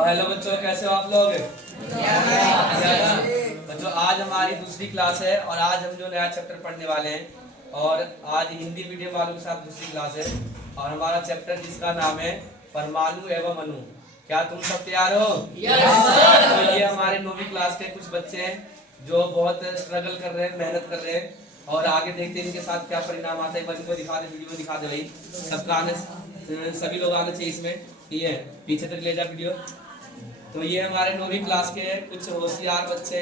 Hello बच्चों, कैसे हो आप लोग? बच्चों, आज हमारी दूसरी क्लास है और आज हम जो नया चैप्टर पढ़ने वाले हैं और आज हिंदी मीडियम वालों के साथ दूसरी क्लास है और हमारा चैप्टर जिसका नाम है परमाणु एवं अणु। क्या तुम सब तैयार हो? तो ये हमारे 9वीं क्लास के कुछ बच्चे हैं जो बहुत स्ट्रगल कर रहे हैं, मेहनत कर रहे हैं और आगे देखते हैं इनके साथ क्या परिणाम आता है। बच्चों को दिखा दे, वीडियो में दिखा दे भाई, सबका आने, सभी लोग आने चाहिए इसमें। ये पीछे तक ले जा वीडियो। तो ये हमारे 9वीं क्लास के कुछ होशियार बच्चे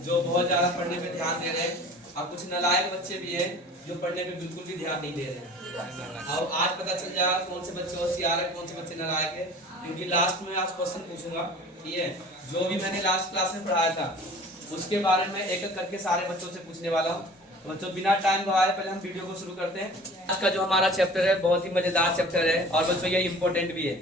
जो बहुत ज़्यादा पढ़ने पे ध्यान दे रहे हैं और कुछ नालायक बच्चे भी हैं जो पढ़ने पे बिल्कुल भी ध्यान नहीं दे रहे हैं। और आज पता चल जाएगा कौन से बच्चे होशियार है, कौन से बच्चे नालायक है, क्योंकि लास्ट में आज क्वेश्चन पूछूंगा। ठीक है, जो भी मैंने लास्ट क्लास में पढ़ाया था उसके बारे में एक एक करके सारे बच्चों से पूछने वाला हूँ। तो बच्चों, बिना टाइम गवाए पहले हम वीडियो को शुरू करते हैं। आज का जो हमारा चैप्टर है बहुत ही मजेदार चैप्टर है और बच्चों ये इम्पोर्टेंट भी है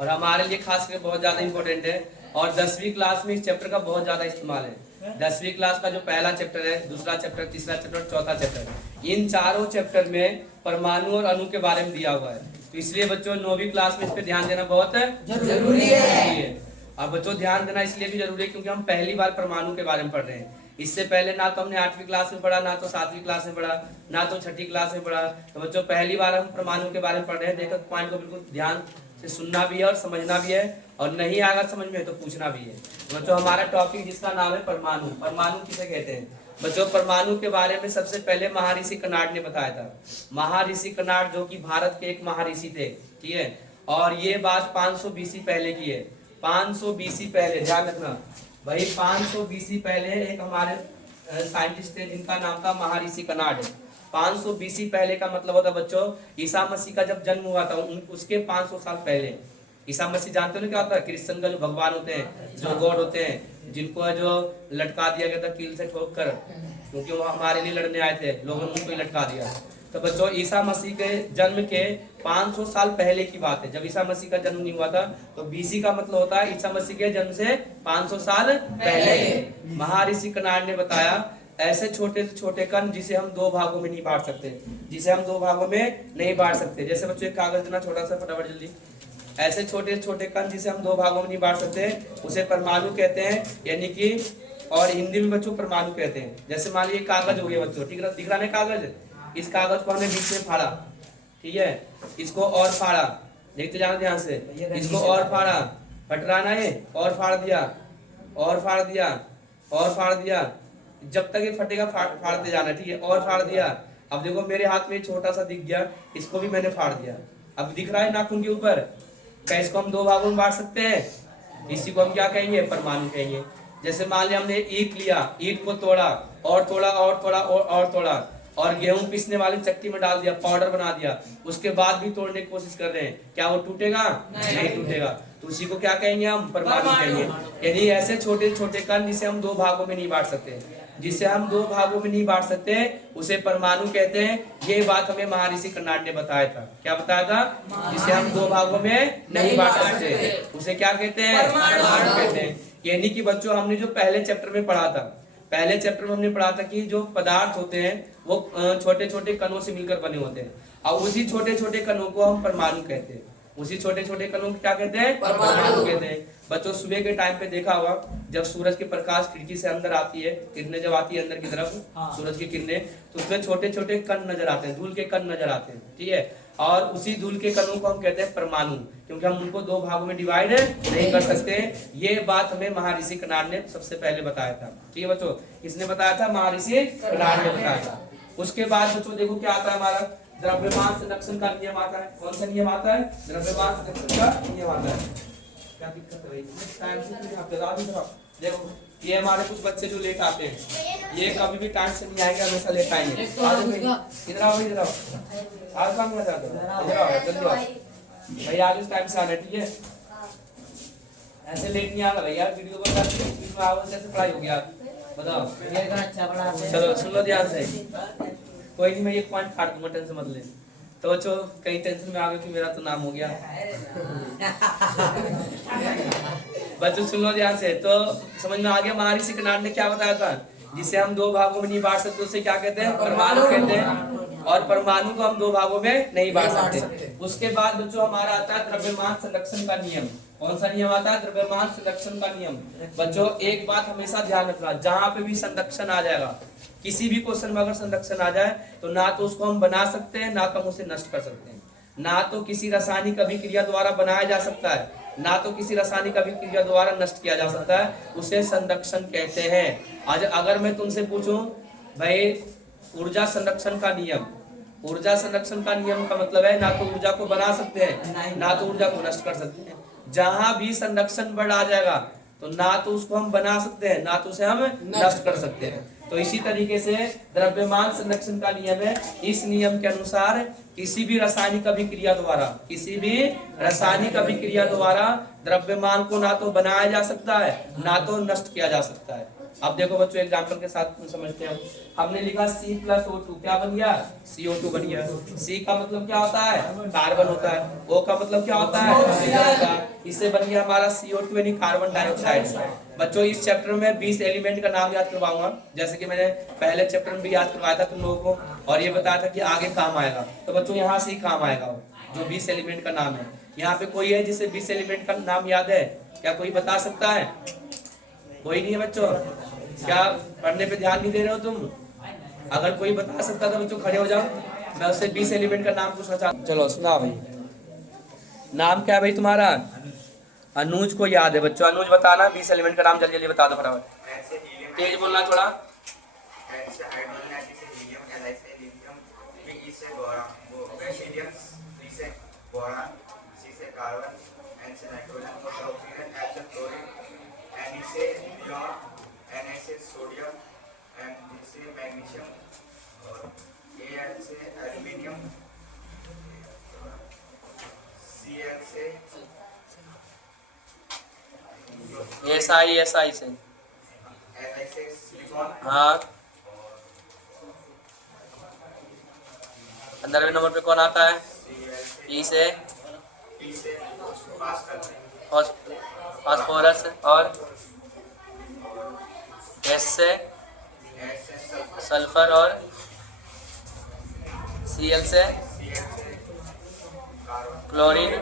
और हमारे लिए खास करके बहुत ज्यादा इम्पोर्टेंट है और 10वीं क्लास में इस चैप्टर का बहुत ज्यादा इस्तेमाल है। 10वीं क्लास का जो पहला चैप्टर है, दूसरा चैप्टर, तीसरा चैप्टर, चौथा चैप्टर, इन चारों चैप्टर में परमाणु और अणु के बारे में दिया हुआ है। तो इसलिए बच्चों 9वीं क्लास में इस पे ध्यान देना बहुत जरूरी है। और बच्चों ध्यान देना इसलिए भी जरूरी है क्योंकि हम पहली बार परमाणु के बारे में पढ़ रहे हैं। इससे पहले ना तो हमने 8वीं क्लास में पढ़ा, ना तो 7वीं क्लास में पढ़ा, ना तो 6ठी क्लास में पढ़ा। तो बच्चों पहली बार हम परमाणु के बारे में पढ़ रहे हैं। देखो पॉइंट को बिल्कुल ध्यान से सुनना भी है और समझना भी है और नहीं आएगा समझ में तो पूछना भी है। बच्चों हमारा टॉपिक जिसका नाम है परमाणु। परमाणु किसे कहते हैं? बच्चों परमाणु के बारे में सबसे पहले महर्षि कणाद ने बताया था। महर्षि कणाद जो कि भारत के एक महर्षि थे, ठीक है, और ये बात 500 बीसी पहले की है। 500 बीसी पहले, ध्यान रखना भाई, 500 बीसी पहले एक हमारे साइंटिस्ट थे जिनका नाम था महर्षि कणाद। 500 बीसी पहले का मतलब होता बच्चों ईसा मसीह का जब जन्म हुआ था उसके 500 साल पहले। ईसा मसीह जानते हो ना क्या होता है? क्रिश्चियन का जो भगवान होते हैं, जो गॉड होते हैं, जिनको जो लटका दिया गया था कील से ठोक कर, क्योंकि वो हमारे लिए लड़ने आए थे, लोगों ने उनको लटका दिया। तो बच्चों ईसा मसीह के जन्म के 500 साल पहले की बात है। जब ईसा मसीह का जन्म नहीं हुआ था तो बीसी का मतलब होता है ईसा मसीह के जन्म से 500 साल पहले। महर्षि कणाद ने बताया ऐसे छोटे से छोटे कण जिसे हम 2 भागों में नहीं बांट सकते, जिसे हम 2 भागों में नहीं बांट सकते। जैसे बच्चों एक कागज देना छोटा सा, फटाफट जल्दी। ऐसे छोटे छोटे कण जिसे हम 2 भागों में नहीं बांट सकते उसे परमाणु कहते हैं, यानी कि और हिंदी में बच्चों परमाणु कहते हैं। जैसे मान लीजिए कागज हो गया बच्चों, ठीक है, दिख रहा है कागज, इस कागज को हमने बीच में फाड़ा, ठीक है, इसको और फाड़ा, देखते जाना ध्यान से, इसको और फाड़ा, फट रहा ना ये, और फाड़ दिया, और फाड़ दिया, और फाड़ दिया, जब तक ये फटेगा फाड़ते जाना, ठीक है, और फाड़ दिया। अब देखो मेरे हाथ में छोटा सा दिख गया, इसको भी मैंने फाड़ दिया। अब दिख रहा है नाखून के ऊपर, क्या इसको हम 2 भागों में बांट सकते हैं? इसी को हम क्या कहेंगे? परमाणु कहेंगे। जैसे मान लिया हमने ईंट लिया, ईंट को तोड़ा और तोड़ा और तोड़ा और तोड़ा और गेहूं पीसने वाली चक्की में डाल दिया, पाउडर बना दिया, उसके बाद भी तोड़ने की कोशिश कर रहे हैं, क्या वो टूटेगा? नहीं टूटेगा। तो उसी को क्या कहेंगे? हम परमाणु कहेंगे। यानी ऐसे छोटे छोटे कण जिसे हम 2 भागों में नहीं बांट सकते, जिसे हम 2 भागों में नहीं बांट सकते उसे परमाणु कहते हैं। ये बात हमें महर्षि कणाद ने बताया था। क्या बताया था? जिसे हम 2 भागों में नहीं बांट सकते उसे क्या कहते हैं? परमाणु कहते हैं। यानी कि बच्चों हमने जो पहले चैप्टर में पढ़ा था, पहले चैप्टर में हमने पढ़ा था कि जो पदार्थ होते हैं वो छोटे छोटे कणों से मिलकर बने होते हैं और उसी छोटे छोटे कणों को हम परमाणु कहते हैं। उसी छोटे छोटे कणों को क्या कहते हैं? परमाणु कहते हैं। बच्चों सुबह के टाइम पे देखा होगा जब सूरज की प्रकाश खिड़की से अंदर आती है, किरणें जब आती है अंदर की तरफ, सूरज की किरणें, तो उसमें छोटे छोटे कण नजर आते हैं, धूल के कण नजर आते हैं, ठीक है, और उसी धूल के कणों को हम कहते हैं परमाणु, क्योंकि हम उनको 2 भागों में डिवाइड नहीं कर सकते। ये बात हमें महर्षि कणाद ने सबसे पहले बताया था, ठीक है बच्चों। किसने बताया था? महर्षि कणाद ने बताया था। उसके बाद बच्चों देखो क्या आता है हमारा द्रव्यमान संरक्षण का नियम आता है। कौन सा नियम आता है? द्रव्यमान संरक्षण का नियम आता है। क्या दिक्कत है भाई? टाइम से नहीं आते, रात में देखो ये हमारे कुछ बच्चे जो लेट आते हैं ये कभी भी टाइम से नहीं आएंगे, हमेशा लेट आएंगे। इधर आओ, इधर आओ, आज काम करना चाहते हो? इधर आओ, जल्दी आओ भाई, आज टाइम से आना, ठीक है, ऐसे लेट नहीं आना भैया। वीडियो को कैसे पढ़ाई होगी आप बताओ? चलो सुन लो ध्यान से, कोई नहीं, मैं 1 पॉइंट फाड़ दूंगा, टेंशन मत ले। तो बच्चों कहीं टेंशन में आ गए कि मेरा तो नाम हो गया। बच्चों सुन लो ध्यान से, तो समझ में आ गया महर्षि कणाद ने क्या बताया था? जिसे हम 2 भागों में नहीं बांट सकते उसे क्या कहते हैं? परमाणु कहते हैं। और परमाणु को हम 2 भागों में नहीं बांट सकते। उसके बाद बच्चों हमारा आता है द्रव्यमान संरक्षण का नियम। कौन सा नियम आता है? द्रव्यमान संरक्षण का नियम। बच्चों एक बात हमेशा ध्यान रखना, जहां पे भी संरक्षण आ जाएगा, किसी भी क्वेश्चन में अगर संरक्षण आ जाए तो ना तो उसको हम बना सकते हैं, ना तो हम उसे नष्ट कर सकते हैं। ना तो किसी रासायनिक अभिक्रिया द्वारा बनाया जा सकता है, ना तो किसी रासायनिक अभिक्रिया द्वारा नष्ट किया जा सकता है, उसे संरक्षण कहते हैं। आज अगर मैं तुमसे पूछूं भाई ऊर्जा संरक्षण का नियम, ऊर्जा संरक्षण का नियम का मतलब है ना तो ऊर्जा को बना सकते हैं, ना तो ऊर्जा को नष्ट कर सकते हैं। जहां भी संरक्षण वर्ड आ जाएगा तो ना तो उसको हम बना सकते हैं, ना तो उसे हम नष्ट कर सकते हैं। तो इसी तरीके से द्रव्यमान संरक्षण का नियम है। इस नियम के अनुसार किसी भी रासायनिक अभिक्रिया द्वारा, किसी भी रासायनिक अभिक्रिया द्वारा द्रव्यमान को ना तो बनाया जा सकता है, ना तो नष्ट किया जा सकता है। अब देखो बच्चों एग्जाम्पल के साथ समझते हैं। हमने लिखा C+O2 क्या बन गया? CO2 बन गया। C का मतलब क्या होता है? कार्बन होता है। O का मतलब क्या होता है? ऑक्सीजन होता है। इससे बन गया हमारा CO2 यानी कार्बन डाइऑक्साइड। बच्चों इस चैप्टर में 20 एलिमेंट का नाम याद करवाऊंगा, जैसे कि मैंने पहले चैप्टर में भी याद करवाया था तुम लोगों को, और ये बताया था कि आगे काम आएगा। तो बच्चों यहाँ से ही काम आएगा जो 20 एलिमेंट का नाम है। यहाँ पे कोई है जिसे 20 एलिमेंट का नाम याद है? क्या कोई बता सकता है? कोई नहीं है बच्चों? क्या पढ़ने पे ध्यान नहीं दे रहे हो तुम? अगर कोई बता सकता तो बच्चों खड़े हो जाओ, मैं उससे 20 एलिमेंट का नाम पूछना चाहता हूँ। चलो सुना भाई, नाम क्या है भाई तुम्हारा? अनुज को याद है बच्चों? अनुज बताना 20 एलिमेंट का नाम, जल्दी जल्दी बता दो फटाफट, तेज बोलना थोड़ा। SI से हाँ। 15वें नंबर पे कौन आता है? E से फास्फोरस, और S से सल्फर, और Cl से क्लोरीन,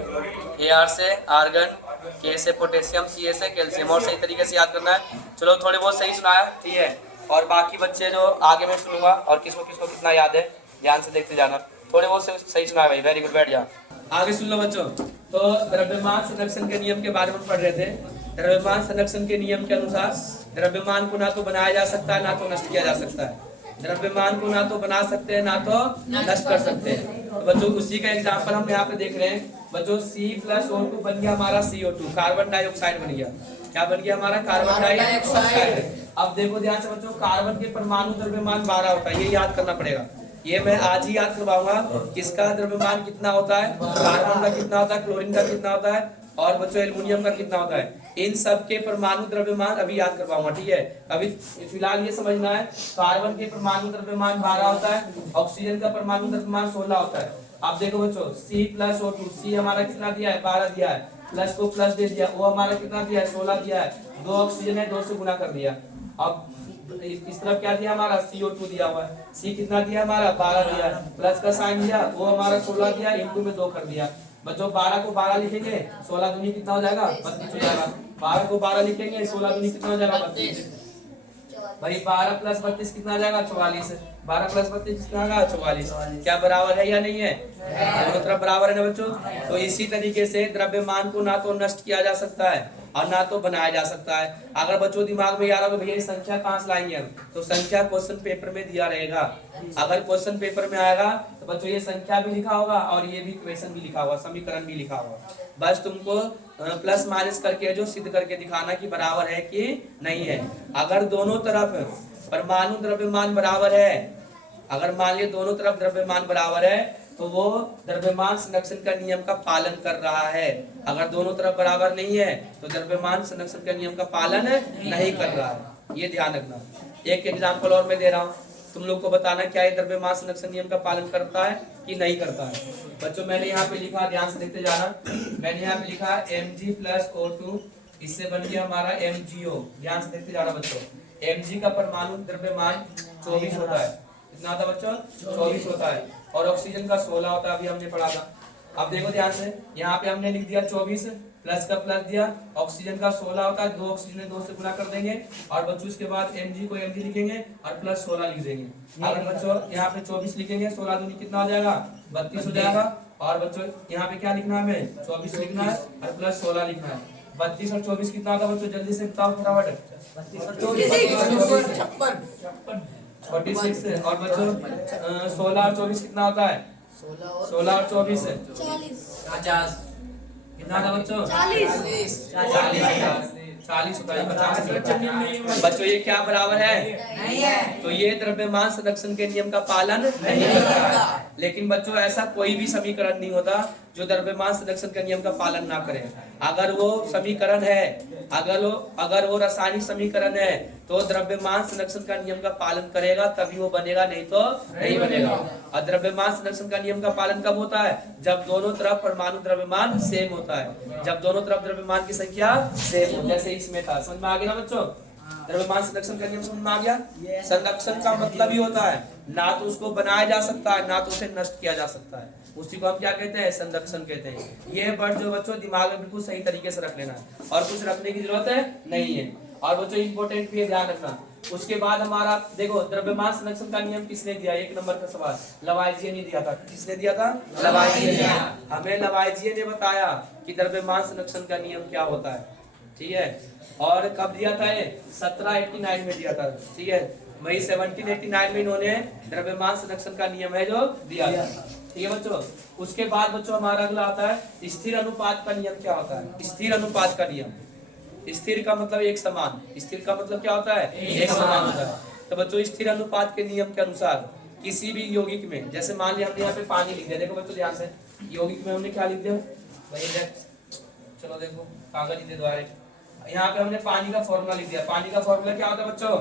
Ar से आर्गन, K से पोटेशियम, Ca से कैल्शियम। और सही तरीके से याद करना है। चलो थोड़े बहुत सही सुनाया, ठीक है। और बाकी बच्चे जो आगे मैं सुनूंगा और किसको किसको कितना याद है ध्यान से देखते जाना। थोड़े बहुत सही सुनाया भाई, वेरी गुड, बैठ जा। आगे सुन लो बच्चों। तो द्रव्यमान संरक्षण के नियम के बारे में पढ़ रहे थे। द्रव्यमान संरक्षण के नियम के अनुसार द्रव्यमान को ना तो बनाया जा सकता है, ना तो नष्ट किया जा सकता है। द्रव्यमान को ना तो बना सकते हैं, ना तो नष्ट कर सकते हैं। तो बच्चों उसी का एग्जांपल हम यहाँ पे देख रहे हैं। बच्चों C+O2 बन गया हमारा CO2, कार्बन डाइऑक्साइड बन गया। क्या बन गया हमारा? Carbon dioxide. अब देखो ध्यान से बच्चों, कार्बन के परमाणु द्रव्यमान 12 होता है, ये याद करना पड़ेगा। ये मैं आज ही याद करवाऊंगा। किसका द्रव्यमान कितना होता है? कार्बन का कितना होता है, क्लोरीन का कितना होता है, और बच्चों एल्युमिनियम का कितना होता है। इन सब के परमाणु द्रव्यमान अभी याद करवाऊंगा, ठीक है। अभी फिलहाल ये समझना है, कार्बन के परमाणु द्रव्यमान 12 होता है, ऑक्सीजन का परमाणु द्रव्यमान 16 होता है। अब देखो बच्चों C+O2, C हमारा कितना दिया है? 12 दिया है, प्लस को प्लस दे दिया, O हमारा कितना दिया है? 16 दिया है, 2 ऑक्सीजन है, 2 से गुना कर दिया। अब इस तरफ क्या दिया हमारा? CO2 दिया हुआ है। C कितना दिया हमारा? 12 दिया है, प्लस का साइन दिया, O हमारा 16 दिया, इनटू में 2 कर दिया। बच्चों 12 को 12 लिखेंगे, 16 दूनी कितना हो जाएगा? 32 हो जाएगा। 12 को 12 लिखेंगे, 16 दूनी कितना हो जाएगा? 32। भाई 12 प्लस 32 कितना आ जाएगा? 44। 12 प्लस 32 कितना आएगा? 44। क्या बराबर है या नहीं है? दोनों तरफ बराबर है ना बच्चों। तो इसी तरीके से द्रव्यमान को ना तो नष्ट किया जा सकता है और ना तो बनाया जा सकता है। अगर बच्चों दिमाग में याद हो भैया ये संख्या कहाँ से लाएंगे हम, तो संख्या क्वेश्चन पेपर में दिया रहेगा। अगर क्वेश्चन पेपर में आएगा तो बच्चों ये संख्या भी लिखा होगा और ये भी इक्वेशन भी लिखा होगा, समीकरण भी लिखा होगा। बस तुमको प्लस माइनस करके जो सिद्ध करके दिखाना कि बराबर है कि नहीं है। अगर दोनों तरफ परमाणु द्रव्यमान बराबर है, अगर मान लिया दोनों तरफ द्रव्यमान बराबर है तो वो द्रव्यमान संरक्षण का नियम का पालन कर रहा है। अगर दोनों तरफ बराबर नहीं है तो द्रव्यमान संरक्षण का नियम का पालन नहीं कर रहा है। ये ध्यान रखना। एक एग्जांपल और मैं दे रहा हूँ, तुम लोग को बताना क्या ये द्रव्यमान संरक्षण नियम का पालन करता है कि नहीं करता है। बच्चों मैंने यहाँ पे लिखा, ध्यान से देखते जाना, मैंने यहाँ पे लिखा Mg+O2, इससे बन गया हमारा MgO। ध्यान से देखते जाना बच्चों। Mg का परमाणु द्रव्यमान 24 होता है। कितना होता है बच्चों? 24 होता है। और ऑक्सीजन का 16 होता है, अभी हमने पढ़ा था। अब देखो ध्यान से, यहाँ पे हमने लिख दिया 24 प्लस का प्लस दिया, ऑक्सीजन का 16 होता है, 2 ऑक्सीजन 2 से गुना कर देंगे और बच्चों इसके बाद Mg को Mg लिखेंगे और प्लस 16 लिख देंगे। अगर बच्चों यहाँ पे 24 लिखेंगे, 16 दूनी कितना हो जाएगा 32 हो जाएगा। और बच्चों यहाँ पे क्या लिखना है हमें 24 लिखना है और प्लस 16 लिखना है। 32 और 24 कितना होगा बच्चों, जल्दी से बताओ फटाफट। 46 और बच्चों 16 और 24 कितना होता है, 16 और 24 50 कितना था बच्चों, 40 होता है 50। बच्चों ये क्या बराबर है, नहीं है। तो ये द्रव्यमान संरक्षण के नियम का पालन नहीं करता। लेकिन बच्चों ऐसा कोई भी समीकरण नहीं होता जो द्रव्यमान संरक्षण के नियम का पालन ना करे। अगर वो समीकरण है, अगर वो रासायनिक समीकरण है तो द्रव्यमान संरक्षण का नियम का पालन करेगा तभी वो बनेगा, नहीं तो नहीं बनेगा। और द्रव्यमान संरक्षण का नियम का पालन कब होता है, जब दोनों तरफ परमाणु द्रव्यमान सेम होता है, जब दोनों तरफ द्रव्यमान की संख्या सेम हो, जैसे इसमें था। समझ में आ गया ना बच्चों, द्रव्यमान संरक्षण का नियम समझ में आ गया। संरक्षण का मतलब ही होता है ना तो उसको बनाया जा सकता है ना तो उसे नष्ट किया जा सकता है, उसी को हम क्या कहते हैं, संरक्षण कहते हैं। ये वर्ड जो बच्चों दिमाग में बिल्कुल सही तरीके से रख लेना है और कुछ रखने की जरूरत है नहीं है। और बच्चों इंपॉर्टेंट भी है, ध्यान रखना। उसके बाद हमारा देखो द्रव्यमान संरक्षण का नियम किसने दिया, 1 नंबर का सवाल लवाइजिए ने दिया था। किसने दिया था, लवाइजिए ने। हमें लवाइजिए ने बताया कि द्रव्यमान संरक्षण का नियम क्या होता है, ठीक है। और कब दिया था ये, 1789 में दिया था, ठीक है। वही 1789 में इन्होंने द्रव्यमान संरक्षण का नियम है जो दिया था, ठीक है बच्चों। उसके बाद बच्चों हमारा अगला आता है स्थिर अनुपात का नियम। क्या होता है स्थिर अनुपात का नियम, स्थिर का मतलब एक समान, स्थिर का मतलब क्या होता है, एक समान होता है। तो बच्चों स्थिर अनुपात के नियम के अनुसार किसी भी यौगिक में, जैसे मान लिया हमने यहाँ पे पानी लिख दिया, देखो बच्चों ध्यान से, यौगिक में हमने क्या लिख दिया भाई, चलो देखो कागज ही दे दो, यहाँ पे हमने पानी का फॉर्मूला लिख दिया। पानी का फॉर्मूला क्या होता है बच्चों,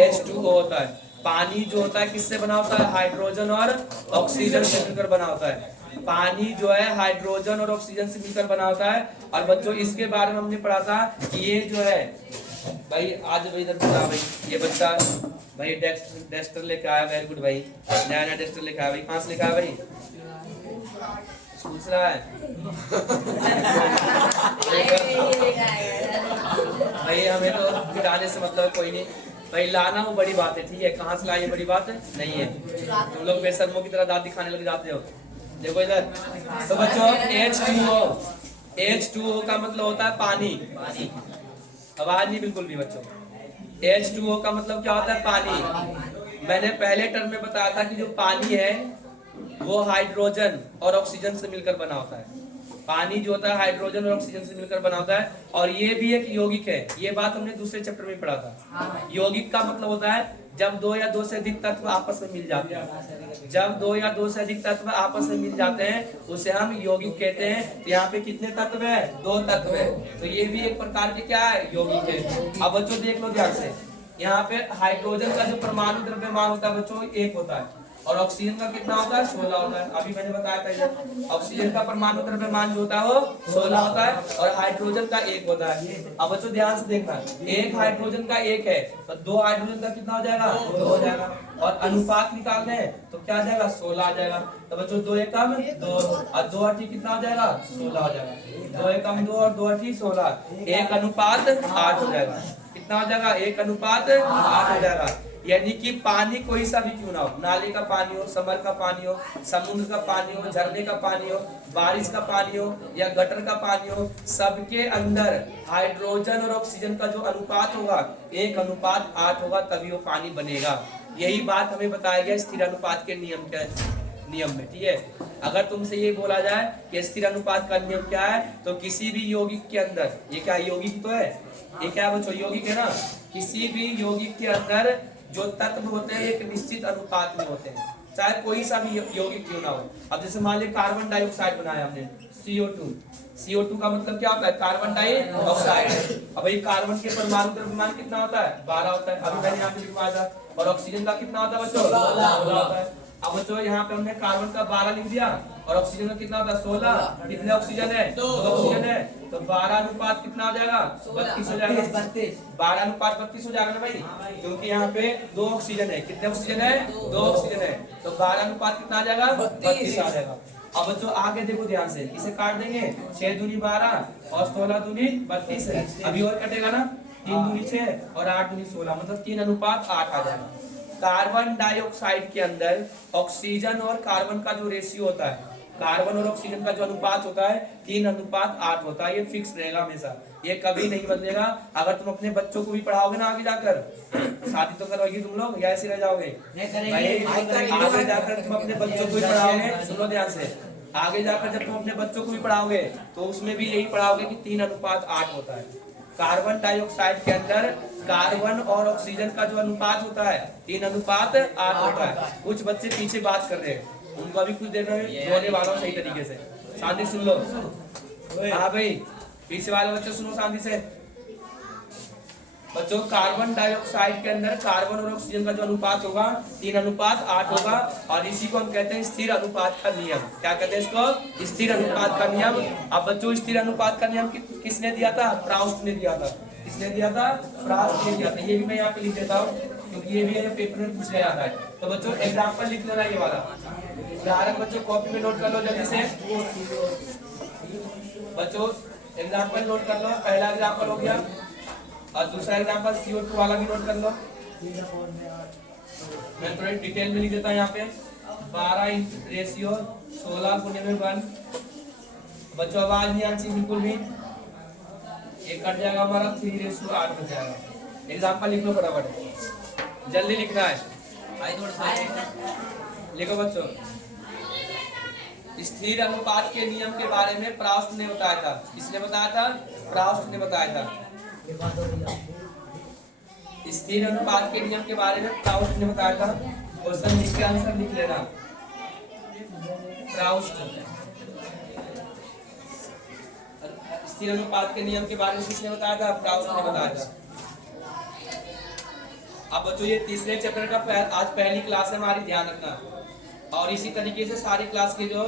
H2O होता है। पानी जो होता है किससे बना होता है, हाइड्रोजन और ऑक्सीजन से मिलकर बना होता है। पानी जो है हाइड्रोजन और ऑक्सीजन से मिलकर बना होता है। और बच्चों इसके बारे में हमने पढ़ा था कि ये जो है भाई, आज भाई इधर बता भाई, ये बच्चा भाई डेस्टर लेके आया, वेरी गुड भाई, नया नया डेस्टर लेके आया भाई। कहाँ से लेके आया भाई, पूछ रहा है भाई, हमें तो गिराने से मतलब कोई नहीं भाई, लाना वो बड़ी बात है, ठीक है। कहाँ से लाए बड़ी बात नहीं है। तुम लोग बेशर्मों की तरह दांत दिखाने लग जाते हो। देखो इधर, तो बच्चों H2O का मतलब होता है पानी। आवाज नहीं बिल्कुल भी बच्चों। H2O का मतलब क्या होता है, पानी। मैंने पहले टर्म में बताया था कि जो पानी है वो हाइड्रोजन और ऑक्सीजन से मिलकर बना होता है। पानी जो होता है हाइड्रोजन और ऑक्सीजन से मिलकर बना होता है। और ये भी एक यौगिक है, ये बात हमने दूसरे चैप्टर में पढ़ा था। यौगिक का मतलब होता है जब 2 या 2 से अधिक तत्व आपस में मिल जाते हैं। जब 2 या 2 से अधिक तत्व आपस में मिल जाते हैं उसे हम यौगिक कहते हैं। तो यहाँ पे कितने तत्व है, 2 तत्व है, तो ये भी एक प्रकार के क्या है, यौगिक है। अब बच्चों देख लो ध्यान से, यहाँ पे हाइड्रोजन का जो परमाणु द्रव्यमान होता है बच्चों 1 होता है और ऑक्सीजन का कितना होता है, 16 होता है। अभी मैंने बताया था इधर, ऑक्सीजन का परमाणु द्रव्यमान जो होता है वो 16 होता है और हाइड्रोजन का 1 होता है। अब बच्चों ध्यान से देखना, एक हाइड्रोजन का 1 है तो 2 हाइड्रोजन का कितना हो जाएगा, 2 हो जाएगा। और अनुपात निकालने हैं तो क्या आ जाएगा, 16 आ जाएगा। तो बच्चों 2 एकम 2 और 2 8 कितना हो जाएगा, 16 हो जाएगा। 2 एकम 2 और 2 8 16, 1 अनुपात 8 हो जाएगा। कितना हो जाएगा, 1 अनुपात 8 हो जाएगा। यानी कि पानी कोई सा भी क्यों ना हो, नाले का पानी हो, समर का पानी हो, समुद्र का पानी हो, झरने का पानी हो, बारिश का पानी हो या गटर का पानी हो, सबके अंदर हाइड्रोजन और ऑक्सीजन का जो अनुपात होगा 1 अनुपात 8 होगा, तभी वो पानी बनेगा। यही बात हमें बताया गया स्थिर अनुपात के नियम में, ठीक है। अगर तुमसे ये बोला जाए कि स्थिर अनुपात का नियम क्या है, तो किसी भी यौगिक के अंदर, ये क्या यौगिक तो है, ये क्या बच्चों यौगिक है ना, किसी भी यौगिक के अंदर जो तत्व होते हैं एक निश्चित अनुपात में होते हैं, चाहे कोई सा भी यौगिक क्यों ना हो। अब जैसे मान लिया कार्बन डाइऑक्साइड बनाया हमने, CO2 का मतलब क्या होता है, कार्बन डाइऑक्साइड। अब भाई कार्बन के परमाणु द्रव्यमान कितना होता है, 12 होता है। अभी मैंने यहाँ पे लिखवाया था। और ऑक्सीजन का कितना होता है बच्चों, 16 होता है। अब बच्चों यहाँ पे हमने कार्बन का 12 लिख दिया और ऑक्सीजन का कितना होता है, 16। कितने ऑक्सीजन है, 2 ऑक्सीजन है, तो 12 अनुपात कितना हो जाएगा, 32 हो जाएगा। 12 अनुपात 32 हो जाएगा ना भाई, क्योंकि यहाँ पे 2 ऑक्सीजन है। कितने ऑक्सीजन है, 2 ऑक्सीजन है, तो 12 अनुपात कितना आ जाएगा, 32 आ जाएगा। अब बच्चों आगे देखो ध्यान से, इसे काट देंगे 6 दूनी 12 और 16 दूनी 32 है। अभी और कटेगा ना, 3 दूनी 6 और 8 दूनी 16, मतलब 3:8 आ जाएगा। कार्बन डाइऑक्साइड के अंदर ऑक्सीजन और कार्बन का जो रेशियो होता है, कार्बन और ऑक्सीजन का जो अनुपात होता है 3:8 होता है। ये फिक्स रहेगा हमेशा, ये कभी नहीं बदलेगा। अगर तुम अपने बच्चों को भी पढ़ाओगे ना आगे जाकर, शादी तो करोगे तुम लोग या ऐसे रह जाओगे? आगे जाकर तुम अपने बच्चों को भी पढ़ाओगे, सुनो ध्यान से, आगे जाकर जब तुम अपने बच्चों को भी पढ़ाओगे तो उसमें भी यही पढ़ाओगे कि 3:8 होता है। कार्बन डाइऑक्साइड के अंदर कार्बन और ऑक्सीजन का जो अनुपात होता है 3:8 होता है। कुछ बच्चे पीछे बात कर रहे हैं, उनको अभी कुछ देर में बोलने वाला हूं सही तरीके से, शांति सुन लो। हाँ भाई, पीछे वाले बच्चे सुनो शांति से। बच्चों, कार्बन डाइऑक्साइड के अंदर कार्बन और ऑक्सीजन का जो अनुपात होगा 3:8 होगा, और इसी को हम कहते हैं स्थिर अनुपात का नियम। क्या कहते हैं इसको? स्थिर अनुपात का नियम। अब बच्चों, स्थिर अनुपात का नियम किसने दिया था? प्राउस्ट ने दिया था। किसने दिया था? प्राउस्ट ने दिया था। ये भी मैं यहाँ पे लिख देता हूँ क्योंकि ये भी पेपर में पूछा जाता है। तो बच्चों एग्जाम्पल लिख लेना ये वाला उदाहरण, बच्चों कॉपी में नोट कर लो जल्दी से। बच्चों एग्जाम्पल नोट कर लो, पहला एग्जाम्पल हो गया और दूसरा एग्जाम्पल CO2 वाला भी नोट कर लो। मैं थोड़ी डिटेल में लिख देता हूँ यहाँ पे। 12 रेशियो 16:1। बच्चों आवाज नहीं आनी चाहिए बिल्कुल भी, एक कट जाएगा हमारा 3:8 बन जाएगा। एग्जाम्पल लिख लो फटाफट, जल्दी लिखना है। लिखो बच्चों। स्थिर अनुपात के नियम के बारे में प्राउस्ट ने बताया था। किसने बताया था? प्राउस्ट ने बताया था। स्थिर अनुपात के नियम के बारे में प्राउस्ट ने बताया था। क्वेश्चन लिख के आंसर लिख लेना। प्राउस्ट स्थिर अनुपात के नियम के बारे में किसने बताया था? प्राउस्ट ने बताया था। अब बच्चों ये तीसरे चैप्टर का आज पहली क्लास है हमारी, ध्यान रखना। और इसी तरीके से सारी क्लास के जो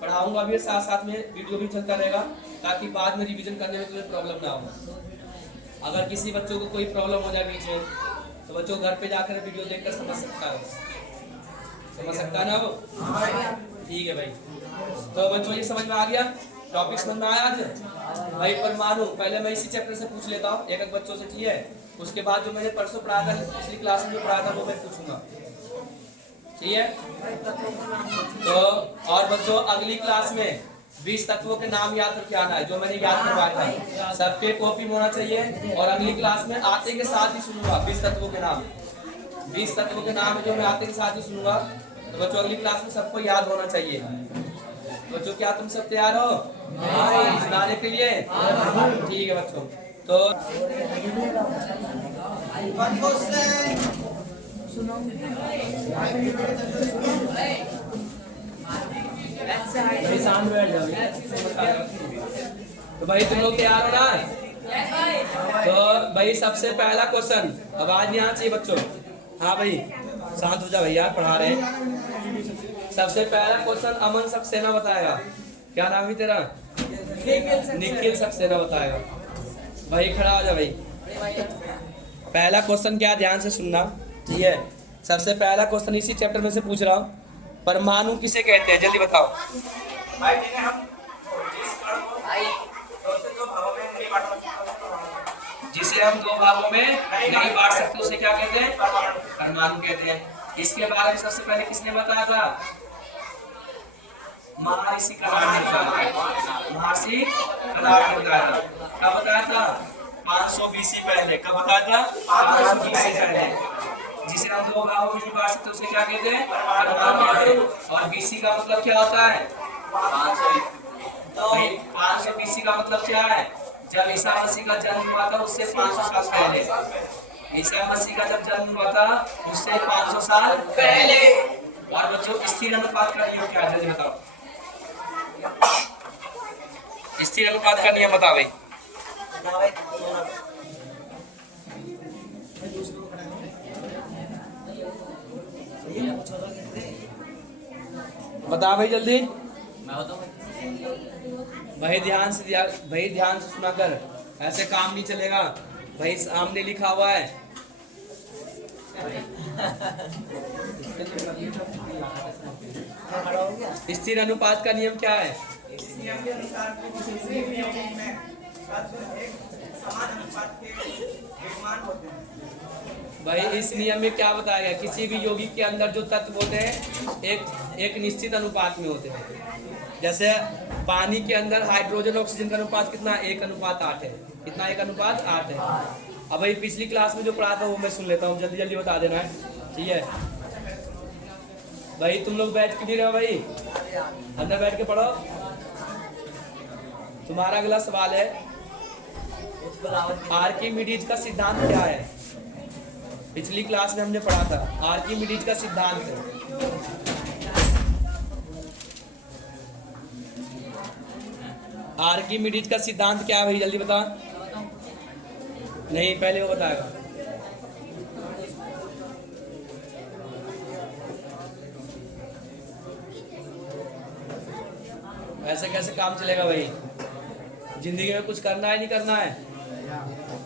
पढ़ाऊंगा अभी साथ साथ में वीडियो भी चलता रहेगा, ताकि बाद में रिवीजन करने में तुम्हें प्रॉब्लम ना हो। अगर किसी बच्चों को कोई प्रॉब्लम हो जाए बीच में, तो बच्चों घर पे जाकर वीडियो देखकर समझ सकता है, समझ सकता है ना वो? ठीक है भाई। तो बच्चों ये समझ में आ गया, टॉपिक समझ में आया आज भाई? परमाणु पहले मैं इसी चैप्टर से पूछ लेता हूँ एक एक बच्चों से, ठीक है? उसके बाद जो मैंने परसों पढ़ा था, पिछली क्लास में जो पढ़ा था वो मैं पूछूंगा, ठीक है? तो और बच्चों अगली क्लास में 20 तत्वों के नाम याद करके आना है, जो मैंने याद करवाया था। सबके कॉपी में होना चाहिए, और अगली क्लास में आते के साथ ही सुनूंगा 20 तत्वों के नाम। 20 तत्वों के नाम है जो मैं आते के साथ ही सुनूंगा। तो बच्चों अगली क्लास में सबको याद होना चाहिए। बच्चों क्या तुम सब तैयार हो सुनाने के लिए? ठीक है बच्चों। तो सामने बैठ जाओ। तो भाई तुम लोग तैयार हो ना? तो भाई सबसे पहला क्वेश्चन, आवाज नहीं आना चाहिए बच्चों। हाँ भाई शांत हो जा भैया, पढ़ा रहे हैं। सबसे पहला क्वेश्चन अमन सक्सेना बताएगा। क्या नाम है तेरा? निखिल सक्सेना बताएगा। भाई खड़ा हो जा भाई। पहला क्वेश्चन क्या, ध्यान से सुनना, ठीक है? सबसे पहला क्वेश्चन इसी चैप्टर में से पूछ रहा हूँ। परमाणु किसे कहते हैं, जल्दी बताओ। जिसे हम दो भागों में नहीं बांट सकते उसे क्या कहते हैं? परमाणु कहते हैं। इसके बारे में सबसे पहले किसने बताया था? महर्षि कणाद ने बताया था। महर्षि कणाद ने बताया था। कब बताया था? 500 BC पहले। कब बताया था? 500 BC पहले। जिसे हम दो भागों में नहीं बांट सकते उसे क्या कहते हैं? परमाणु कहते हैं। और BC का मतलब क्या होता है? 500 BC का मतलब क्या है? जब ईसा मसीह का जन्म हुआ था उससे 500 साल पहले। ईसा मसीह का जब जन्म हुआ था उससे 500 साल पहले। और बच्चों स्थिर अनुपात का नियम क्या है, जल्दी बताओ। स्थिर अनुपात का नियम बताओ भाई। बता भाई जल्दी। भाई ध्यान से सुना कर, ऐसे काम नहीं चलेगा भाई। सामने लिखा हुआ है स्थिर अनुपात का नियम क्या है? इस नियम के अनुसार किसी भी यौगिक में तत्व एक समान अनुपात के विद्यमान होते हैं। भाई इस नियम में क्या बताया गया? किसी भी यौगिक के अंदर जो तत्व होते हैं एक निश्चित अनुपात में होते हैं। जैसे पानी के अंदर हाइड्रोजन ऑक्सीजन का अनुपात कितना? 1:8 है। कितना? 1:8 है। अब भाई पिछली क्लास में जो पढ़ा था वो मैं सुन लेता हूँ, जल्दी जल्दी बता देना है, ठीक है भाई? तुम लोग बैठ क्यों नहीं रहे हो भाई? अंदर बैठ के पढ़ो। तुम्हारा अगला सवाल है, आर्किमिडीज का सिद्धांत क्या है? पिछली क्लास में हमने पढ़ा था आर्किमिडीज का सिद्धांत है। आर्किमिडीज का सिद्धांत क्या है भाई? जल्दी बता। नहीं, पहले वो बताएगा। ऐसे कैसे काम चलेगा भाई? जिंदगी में कुछ करना है, नहीं करना है?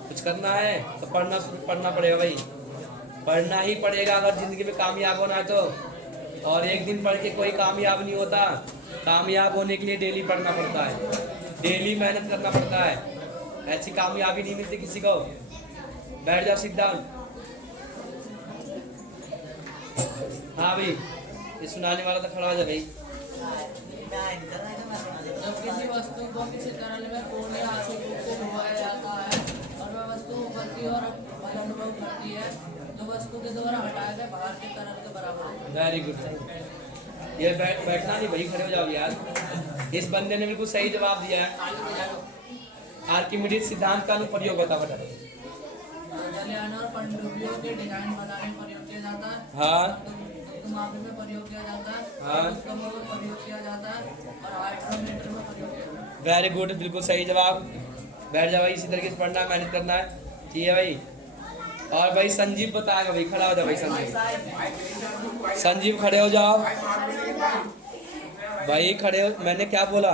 कुछ करना है तो पढ़ना पड़ेगा भाई। पढ़ना ही पड़ेगा अगर जिंदगी में कामयाब होना है तो। और एक दिन पढ़ के कोई कामयाब नहीं होता। कामयाब होने के लिए डेली पढ़ना पड़ता है, डेली मेहनत करना पड़ता है। ऐसी कामयाबी नहीं मिलती किसी को। बैठ जाओ, सिट डाउन। हाँ भाई, ये सुनाने वाला तो खड़ा हो जाए भाई। जब किसी वस्तु को किसी तरल में पूर्ण या आंशिक रूप से डुबाया जाता है और वह वस्तु ऊपर की ओर बल अनुभव करती है, जो वस्तु के द्वारा हटाए गए बाहर के तरल के बराबर होता है। Very good. ये बैठना नहीं भाई, खड़े हो जाओ यार। इस बंदे ने बिल्कुल सही जवाब दिया है। आर्किमिडीज सिद्धांत का अनुप्रयोग बता। जलयान और पनडुब्बियों के डिजाइन बनाने में प्रयोग किया जाता है। हाँ, मापने में प्रयोग किया जाता है। हाँ। उपकरणों में प्रयोग किया जाता है और हाइड्रोमीटर में प्रयोग किया जाता है। वेरी गुड, बिल्कुल सही जवाब। बैठ जाओ भाई, इसी तरीके से पढ़ना, मेहनत करना है, ठीक है भाई? और भाई संजीव बताएगा भाई। खड़ा हो जाओ भाई संजीव। संजीव खड़े हो जाओ भाई, खड़े हो। मैंने क्या बोला?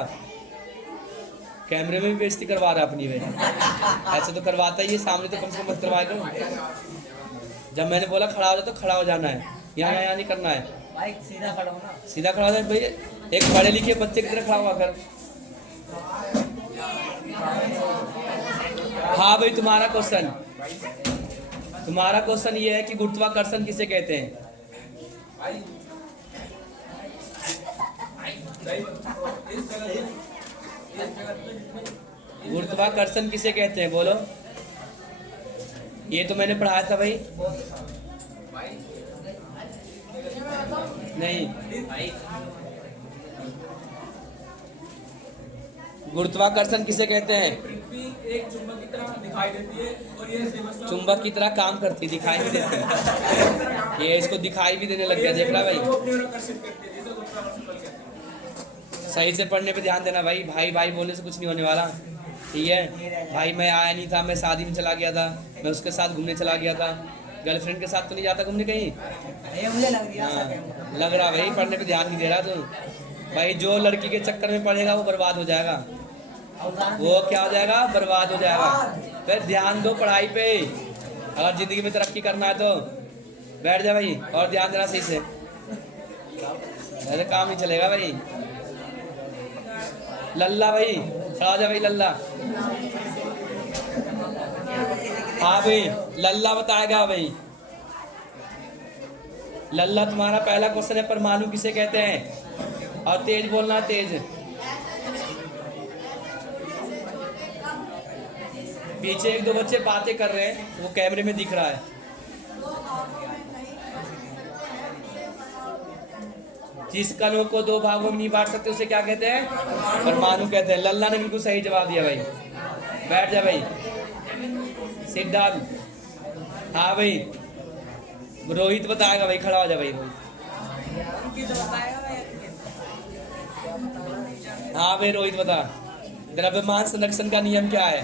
कैमरे में भी बेइज्जती करवा रहा अपनी भाई। ऐसे तो करवाता ही है, सामने तो कम से कम मत करवाया करो। जब मैंने बोला खड़ा हो जाओ तो खड़ा हो जाना है, यहाँ नहीं करना है। भाई सीधा खड़ा हो ना। सीधा खड़ा हो जाए भाई, एक पढ़े लिखे बच्चे की तरह खड़ा हुआ कर। हाँ भाई, तुम्हारा क्वेश्चन ये है कि गुरुत्वाकर्षण किसे कहते हैं? गुरुत्वाकर्षण किसे कहते हैं? बोलो। ये तो मैंने पढ़ाया था भाई। नहीं, गुरुत्वाकर्षण किसे कहते हैं? पृथ्वी एक चुंबक की तरह दिखाई देती है और ये चुंबक की तरह काम करती, दिखाई भी देती है। ये इसको दिखाई भी देने लग गया, देख रहा भाई? सही से पढ़ने पे ध्यान देना भाई। भाई भाई बोलने से कुछ नहीं होने वाला, ठीक है भाई? मैं आया नहीं था, मैं शादी में चला गया था, मैं उसके साथ घूमने चला गया था। गर्लफ्रेंड के साथ तो नहीं जाता घूमने कहीं? मुझे लग रहा हाँ, लग रहा भाई, पढ़ने पे ध्यान नहीं दे रहा तू भाई। जो लड़की के चक्कर में पढ़ेगा वो बर्बाद हो जाएगा। वो क्या हो जाएगा? बर्बाद हो जाएगा। फिर ध्यान दो पढ़ाई पे, अगर जिंदगी में तरक्की करना है तो। बैठ जा भाई और ध्यान देना सही से, ऐसे काम नहीं चलेगा भाई। लल्ला भाई, खड़ा हो जा भाई। लल्ला, हाँ भाई, लल्ला बताएगा भाई। लल्ला, तुम्हारा पहला क्वेश्चन है, परमाणु किसे कहते हैं? और तेज बोलना, तेज। पीछे एक दो बच्चे बातें कर रहे हैं, वो कैमरे में दिख रहा है। जिस कणों को दो भागों में नहीं बांट सकते उसे क्या कहते हैं? परमाणु कहते हैं। लल्ला ने बिल्कुल सही जवाब दिया भाई। बैठ जा भाई, सिट डाउन। हाँ भाई, रोहित बताएगा भाई। खड़ा हो जा भाई। हाँ भाई रोहित बता, द्रव्यमान संरक्षण का नियम क्या है?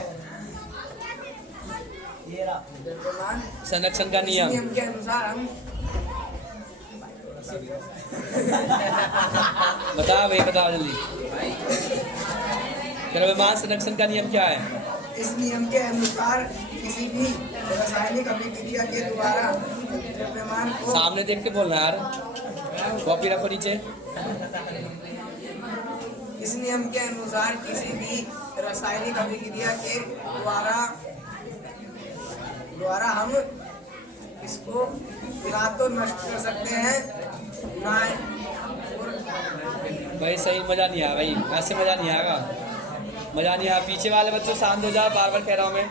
संरक्षण का नियम के अनुसार हम बता भाई, बताओ जल्दी। द्रव्यमान संरक्षण का नियम क्या है? इस नियम के अनुसार किसी भी रासायनिक अभिक्रिया के द्वारा द्रव्यमान को सामने देख के बोलना यार, कॉपी रखो नीचे। इस नियम के अनुसार किसी भी रासायनिक अभिक्रिया के द्वारा हम इसको ना तो नष्ट कर सकते हैं ना भाई सही मजा नहीं आया भाई, ऐसे मजा नहीं आएगा, मजा नहीं आया। पीछे वाले बच्चों शांत हो जाओ, बार बार कह रहा हूँ मैं,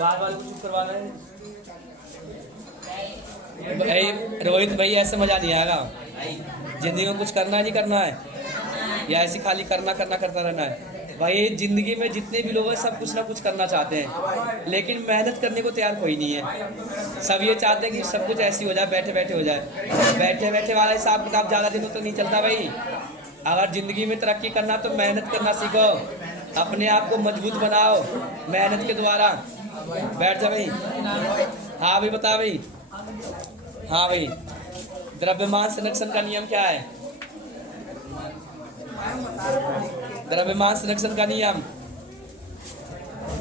बार बार चुप करवाना है भाई। रोहित भाई ऐसे मजा नहीं आएगा, जिंदगी में कुछ करना नहीं करना है, या ऐसे खाली करना करता रहना है भाई। जिंदगी में जितने भी लोग हैं सब कुछ ना कुछ करना चाहते हैं, लेकिन मेहनत करने को तैयार कोई नहीं है। सब ये चाहते हैं कि सब कुछ ऐसी हो जाए, बैठे बैठे हो जाए। बैठे बैठे वाला हिसाब किताब ज़्यादा दिनों तक नहीं चलता भाई। अगर ज़िंदगी में तरक्की करना तो मेहनत करना सीखो, अपने आप को मजबूत बनाओ मेहनत के द्वारा। बैठ जा भाई। हाँ भाई बता भाई। हाँ भाई, द्रव्यमान संरक्षण का नियम क्या है? द्रव्यमान संरक्षण का नियम,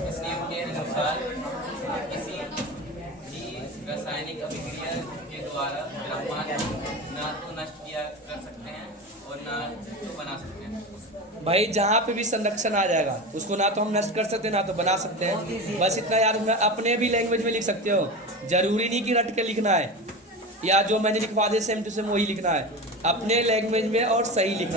इस नियम के अनुसार किसी भी रासायनिक अभिक्रिया के द्वारा द्रव्यमान ना तो नष्ट किया कर सकते हैं और ना तो बना सकते हैं। भाई जहाँ पे भी संरक्षण आ जाएगा उसको ना तो हम नष्ट कर सकते हैं ना तो बना सकते हैं। बस इतना याद रखना, अपने भी लैंग्वेज में लिख सकते हो, जरूरी नहीं कि रट के लिखना है, या जो मैंने लिखवा दिया सेम टू सेम वही लिखना है, अपने लैंग्वेज में और सही लिखना है।